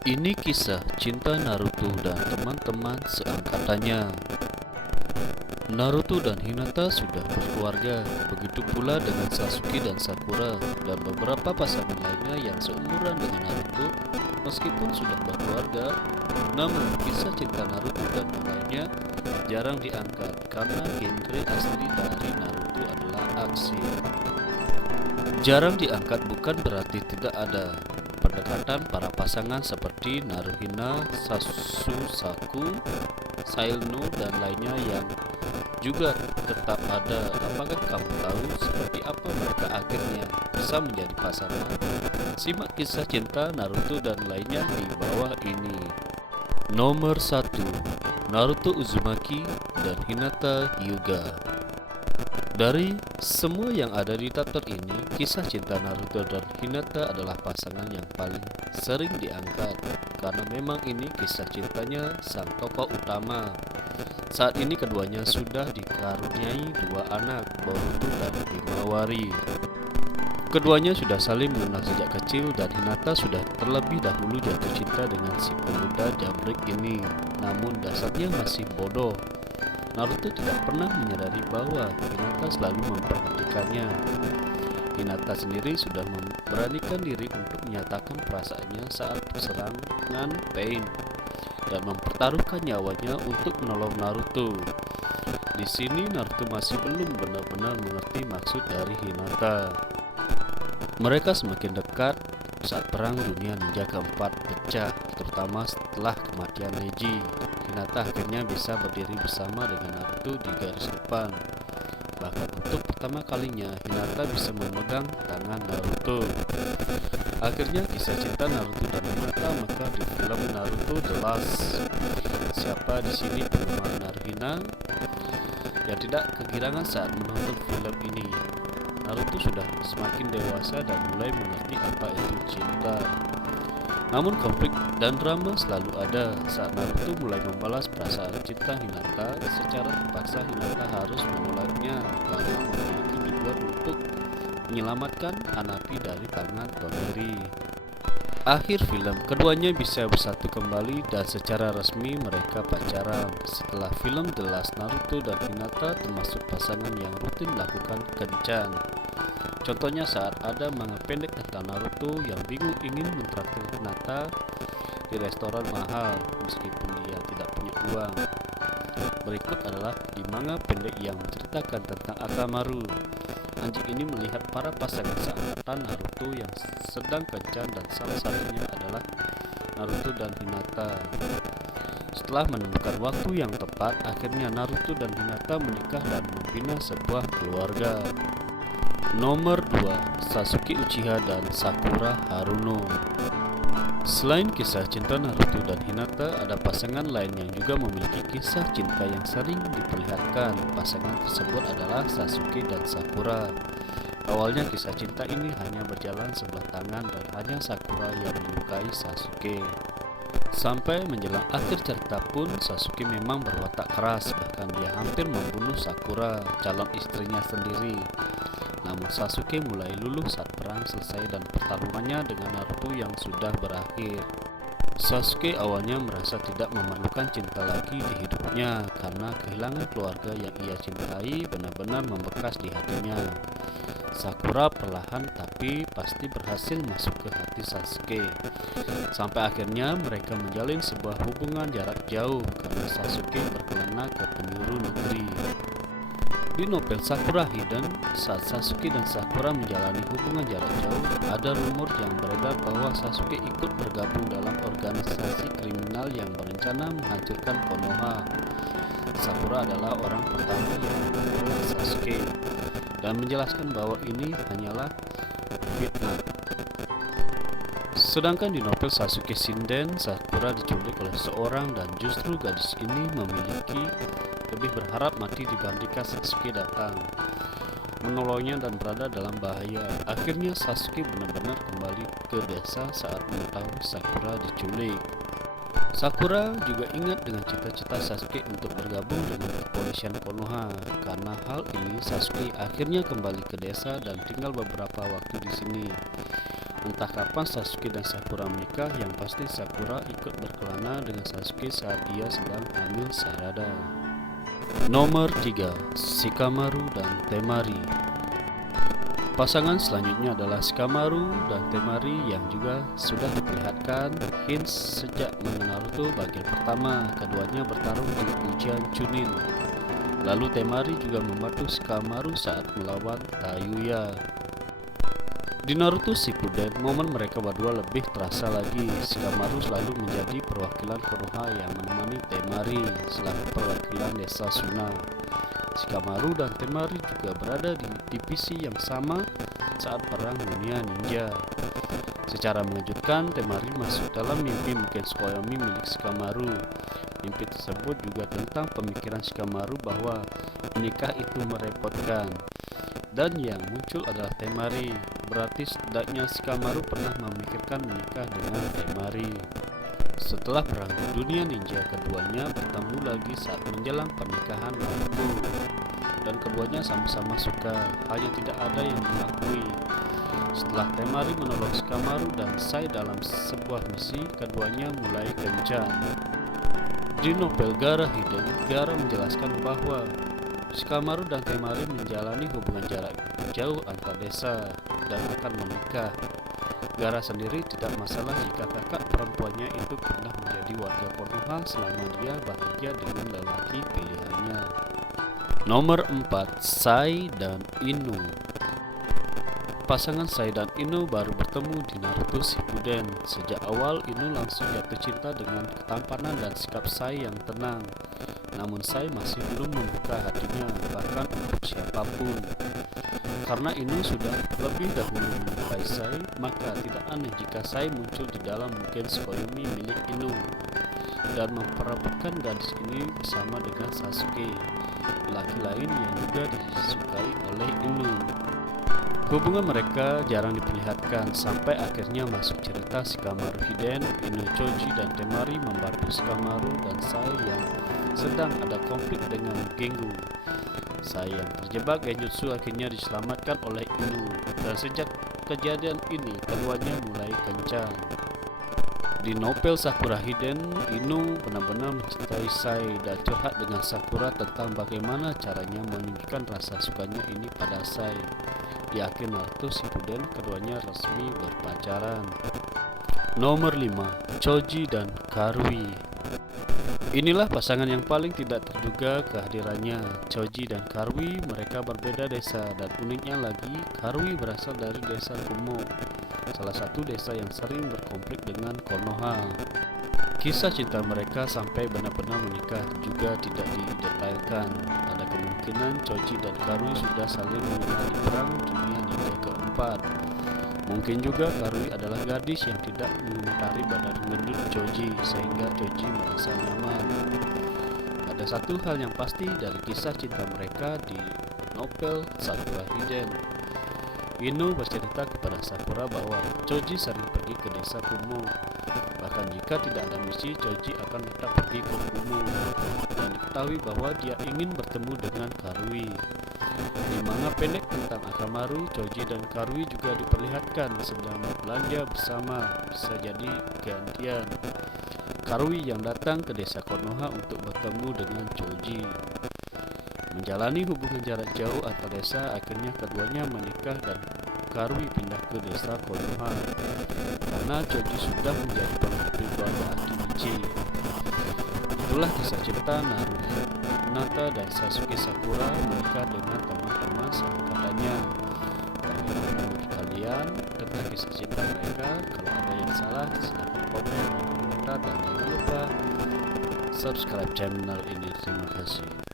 Ini kisah cinta Naruto dan teman-teman seangkatannya. Naruto dan Hinata sudah berkeluarga, begitu pula dengan Sasuke dan Sakura, dan beberapa pasangan lainnya yang seumuran dengan Naruto. Meskipun sudah berkeluarga, namun kisah cinta Naruto dan yang lainnya jarang diangkat karena genre asli dari Naruto adalah aksi. Jarang diangkat bukan berarti tidak ada pendekatan para pasangan seperti Naruhina, Sasusaku, Sailno, dan lainnya yang juga tetap ada. Apakah kamu tahu seperti apa mereka akhirnya bisa menjadi pasangan? Simak kisah cinta Naruto dan lainnya di bawah ini. Nomor 1, Naruto Uzumaki dan Hinata Hyuga. Dari semua yang ada di chapter ini, kisah cinta Naruto dan Hinata adalah pasangan yang paling sering diangkat karena memang ini kisah cintanya sang tokoh utama. Saat ini keduanya sudah dikaruniai dua anak, Boruto dan Himawari. Keduanya sudah saling mengenal sejak kecil dan Hinata sudah terlebih dahulu jatuh cinta dengan si pemuda jambrik ini. Namun dasarnya masih bodoh. Naruto tidak pernah menyadari bahwa Hinata selalu memperhatikannya. Hinata sendiri sudah memberanikan diri untuk menyatakan perasaannya saat serangan Pain dan mempertaruhkan nyawanya untuk menolong Naruto. Di sini Naruto masih belum benar-benar mengerti maksud dari Hinata. Mereka semakin dekat saat Perang Dunia Ninja keempat pecah, terutama setelah kematian Neji. Hinata akhirnya bisa berdiri bersama dengan Naruto di garis depan. Bahkan untuk pertama kalinya Hinata bisa memegang tangan Naruto. Akhirnya kisah cinta Naruto dan Hinata maka di film Naruto The Last. Siapa di sini penggemar Naruhina yang tidak kegirangan saat menonton film ini? Naruto sudah semakin dewasa dan mulai mengerti apa itu cinta. Namun konflik dan drama selalu ada. Saat Naruto mulai membalas perasaan cinta Hinata, secara terpaksa Hinata harus menolaknya karena memiliki tujuan untuk menyelamatkan Hanabi dari tangan Toneri. Akhir film, keduanya bisa bersatu kembali dan secara resmi mereka pacaran. Setelah film The Last, Naruto dan Hinata termasuk pasangan yang rutin melakukan kencan. Contohnya saat ada manga pendek tentang Naruto yang bingung ingin mentraktir Hinata di restoran mahal meskipun dia tidak punya uang. Berikut adalah di manga pendek yang menceritakan tentang Akamaru. Anjing ini melihat para pasangan seangkatan Naruto yang sedang kencan dan salah satunya adalah Naruto dan Hinata. Setelah menemukan waktu yang tepat, akhirnya Naruto dan Hinata menikah dan membina sebuah keluarga. Nomor 2, Sasuke Uchiha dan Sakura Haruno. Selain kisah cinta Naruto dan Hinata, ada pasangan lain yang juga memiliki kisah cinta yang sering diperlihatkan. Pasangan tersebut adalah Sasuke dan Sakura. Awalnya kisah cinta ini hanya berjalan sebelah tangan dan hanya Sakura yang menyukai Sasuke. Sampai menjelang akhir cerita pun Sasuke memang berwatak keras, bahkan dia hampir membunuh Sakura, calon istrinya sendiri. Namun Sasuke mulai luluh saat perang selesai dan pertarungannya dengan Naruto yang sudah berakhir. Sasuke awalnya merasa tidak memerlukan cinta lagi di hidupnya karena kehilangan keluarga yang ia cintai benar-benar membekas di hatinya. Sakura perlahan tapi pasti berhasil masuk ke hati Sasuke. Sampai akhirnya mereka menjalin sebuah hubungan jarak jauh karena Sasuke berkelana ke penjuru negeri. Di novel Sakura Hidden, saat Sasuke dan Sakura menjalani hubungan jarak jauh, ada rumor yang beredar bahwa Sasuke ikut bergabung dalam organisasi kriminal yang berencana menghancurkan Konoha. Sakura adalah orang pertama yang membela Sasuke dan menjelaskan bahwa ini hanyalah fitnah. Sedangkan di novel Sasuke Shinden, Sakura diculik oleh seorang dan justru gadis ini memiliki lebih berharap mati dibandingkan Sasuke datang menolongnya dan berada dalam bahaya. Akhirnya Sasuke benar-benar kembali ke desa saat mengetahui Sakura diculik. Sakura juga ingat dengan cita-cita Sasuke untuk bergabung dengan kepolisian Konoha. Karena hal ini, Sasuke akhirnya kembali ke desa dan tinggal beberapa waktu di sini. Entah kapan Sasuke dan Sakura menikah, yang pasti Sakura ikut berkelana dengan Sasuke saat dia sedang hamil Sarada. Nomor 3. Shikamaru dan Temari. Pasangan selanjutnya adalah Shikamaru dan Temari yang juga sudah diperlihatkan hints sejak manga Naruto bagian pertama. Keduanya bertarung di ujian Chunin. Lalu Temari juga membantu Shikamaru saat melawan Tayuya. Di Naruto Shippuden, momen mereka berdua lebih terasa lagi. Shikamaru selalu menjadi perwakilan Konoha yang menemani Temari selaku perwakilan desa Suna. Shikamaru dan Temari juga berada di divisi yang sama saat perang dunia ninja. Secara mengejutkan, Temari masuk dalam mimpi Mugen Tsukuyomi milik Shikamaru. Mimpi tersebut juga tentang pemikiran Shikamaru bahwa menikah itu merepotkan. Dan yang muncul adalah Temari. Berarti setidaknya Shikamaru pernah memikirkan menikah dengan Temari. Setelah perang dunia ninja, keduanya bertemu lagi saat menjelang pernikahan Naruto. Dan keduanya sama-sama suka, hanya tidak ada yang mengakui. Setelah Temari menolong Shikamaru dan Sai dalam sebuah misi, keduanya mulai kencan. Di novel Gaara Hidden, Gaara menjelaskan bahwa Shikamaru dan Temari menjalani hubungan jarak jauh antar desa dan akan menikah. Gaara sendiri tidak masalah jika kakak perempuannya itu pindah menjadi warga Konoha selama dia bahagia dengan lelaki pilihannya. Nomor 4. Sai dan Inu. Pasangan Sai dan Inu baru bertemu di Naruto Shippuden. Sejak awal Inu langsung jatuh cinta dengan ketampanan dan sikap Sai yang tenang. Namun Sai masih belum membuka hatinya bahkan untuk siapapun. Karena Inu sudah lebih dahulu menyukai Sai, maka tidak aneh jika Sai muncul di dalam Mugen Tsukuyomi milik Inu dan memperebutkan gadis ini bersama dengan Sasuke, laki lain yang juga disukai oleh Inu. Hubungan mereka jarang diperlihatkan sampai akhirnya masuk cerita Shikamaru Hiden, Inu Choji dan Temari membantu Shikamaru dan Sai yang sedang ada konflik dengan Gengu. Sai yang terjebak genjutsu akhirnya diselamatkan oleh Inu, dan sejak kejadian ini keduanya mulai kencan. Di novel Sakura Hiden, Inu benar-benar mencintai Sai dan curhat dengan Sakura tentang bagaimana caranya menunjukkan rasa sukanya ini pada Sai. Di akhir Naruto Shippuden, keduanya resmi berpacaran. Nomor 5. Choji dan Karui. Inilah pasangan yang paling tidak terduga kehadirannya. Choji dan Karui mereka berbeda desa, dan uniknya lagi Karui berasal dari desa Kumo, salah satu desa yang sering berkonflik dengan Konoha. Kisah cinta mereka sampai benar-benar menikah juga tidak didetailkan. Ada kemungkinan Choji dan Karui sudah saling mengenal di perang dunia ninja keempat. Mungkin juga Karui adalah gadis yang tidak mengomentari badan gendut Choji sehingga Choji merasa nyaman. Ada satu hal yang pasti dari kisah cinta mereka di novel Sakura Hiden. Inu bercerita kepada Sakura bahwa Choji sering pergi ke desa Kumo. Bahkan jika tidak ada misi, Choji akan tetap pergi ke Kumo. Dan diketahui bahwa dia ingin bertemu dengan Karui. Di manga pendek tentang Akamaru, Choji dan Karui juga diperlihatkan sedang berbelanja bersama, bisa jadi gantian. Karui yang datang ke desa Konoha untuk bertemu dengan Choji. Menjalani hubungan jarak jauh antar desa, akhirnya keduanya menikah dan Karui pindah ke desa Konoha karena Choji sudah menjadi pemimpin keluarga Akimichi. Itulah kisah cinta Naruto, Hinata dan Sasuke Sakura menikah dengan teman-teman seangkatannya. Bagaimana menurut kalian tentang kisah cinta mereka? Kalau ada yang salah, silahkan komen, komentar, dan jangan lupa subscribe channel ini. Terima kasih.